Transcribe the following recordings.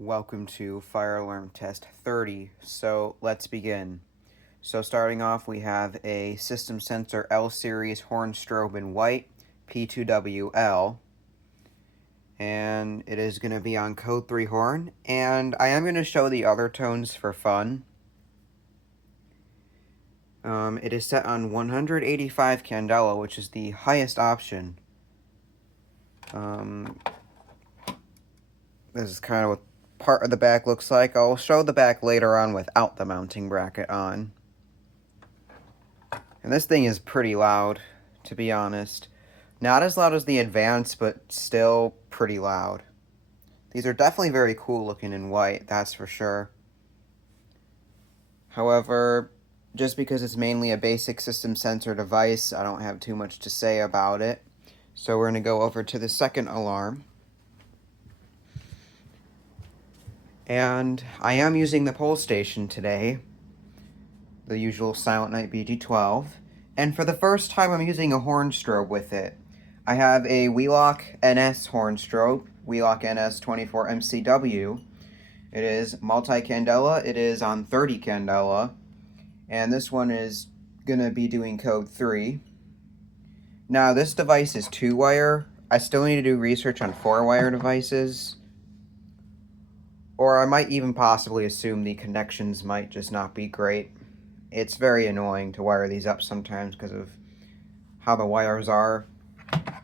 Welcome to Fire Alarm Test 30. So let's begin. So starting off, we have a System Sensor L Series horn strobe in white, P2WL. And it is going to be on code 3 horn. And I am going to show the other tones for fun. It is set on 185 candela, which is the highest option. This is kind of what part of the back looks like. I'll show the back later on without the mounting bracket on. And this thing is pretty loud, to be honest. Not as loud as the Advance, but still pretty loud. These are definitely very cool looking in white, that's for sure. However, just because it's mainly a basic system sensor device, I don't have too much to say about it. So we're going to go over to the second alarm. And I am using the pole station today, the usual Silent Night BG12. And for the first time, I'm using a horn strobe with it. I have a Wheelock NS horn strobe, Wheelock NS 24 MCW. It is multi-candela. It is on 30 candela. And this one is going to be doing code 3. Now, this device is 2-wire. I still need to do research on 4-wire devices. Or I might even possibly assume the connections might just not be great. It's very annoying to wire these up sometimes because of how the wires are.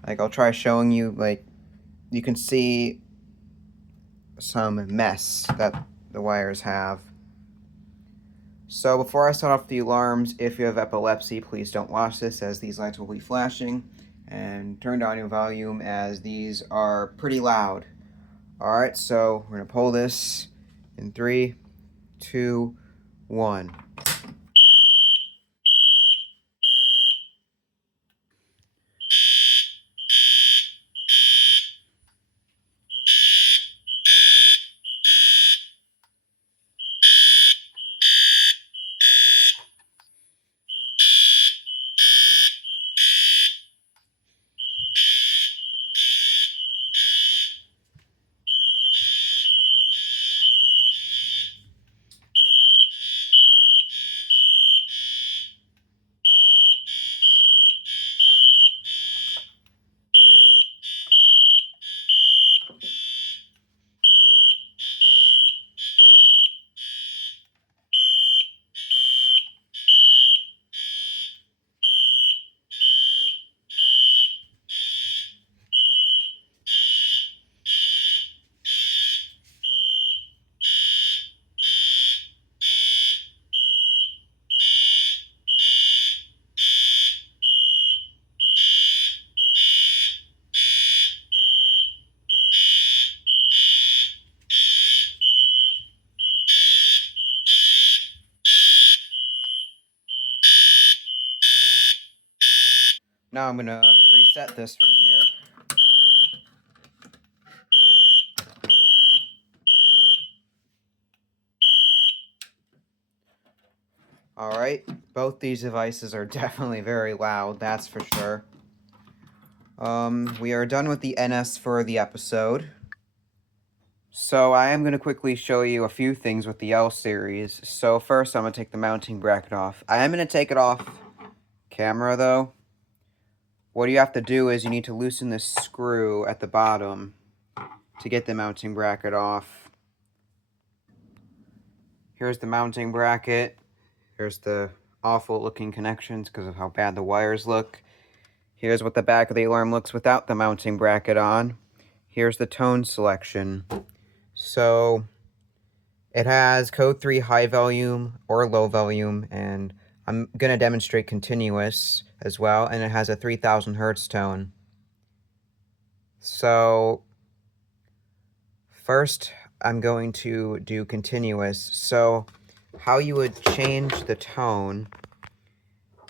Like, I'll try showing you, like, you can see some mess that the wires have. So before I start off the alarms, if you have epilepsy, please don't watch this as these lights will be flashing. And turn down your volume as these are pretty loud. Alright, so we're going to pull this in 3, 2, 1. Now I'm going to reset this from here. Alright, both these devices are definitely very loud, that's for sure. We are done with the NS for the episode. So I am going to quickly show you a few things with the L series. So first I'm going to take the mounting bracket off. I am going to take it off camera though. What you have to do is you need to loosen this screw at the bottom to get the mounting bracket off. Here's the mounting bracket. Here's the awful looking connections because of how bad the wires look. Here's what the back of the alarm looks without the mounting bracket on. Here's the tone selection. So it has code 3 high volume or low volume, and I'm going to demonstrate continuous as well, and it has a 3000 hertz tone. So first I'm going to do continuous. So how you would change the tone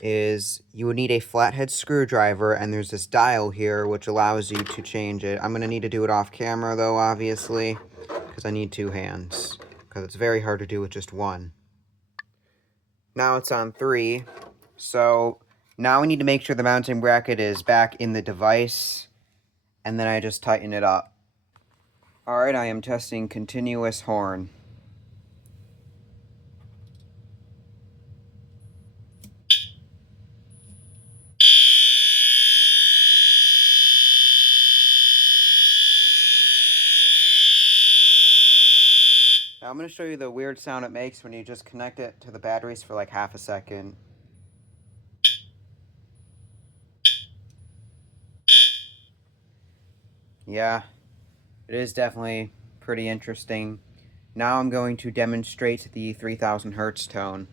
is you would need a flathead screwdriver, and there's this dial here which allows you to change it. I'm going to need to do it off camera though, obviously, because I need 2 hands, because it's very hard to do with just one. Now it's on 3, so now we need to make sure the mounting bracket is back in the device, and then I just tighten it up. Alright, I am testing continuous horn. Now I'm going to show you the weird sound it makes when you just connect it to the batteries for like half a second. Yeah, it is definitely pretty interesting. Now I'm going to demonstrate the 3000 Hertz tone.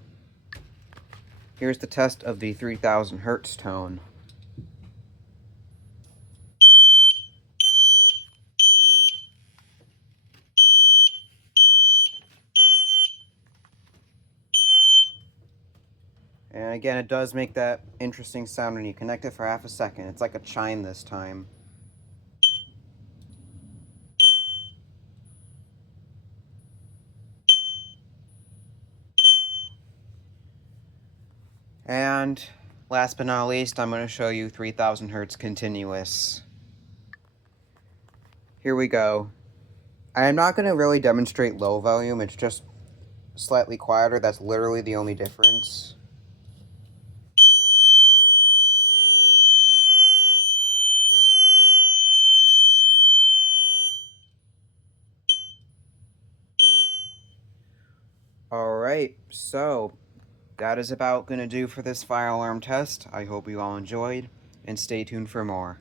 Here's the test of the 3000 Hertz tone. And again, it does make that interesting sound when you connect it for half a second. It's like a chime this time. And last but not least, I'm going to show you 3000 Hertz continuous. Here we go. I am not going to really demonstrate low volume, it's just slightly quieter. That's literally the only difference. Alright, so that is about going to do for this fire alarm test. I hope you all enjoyed, and stay tuned for more.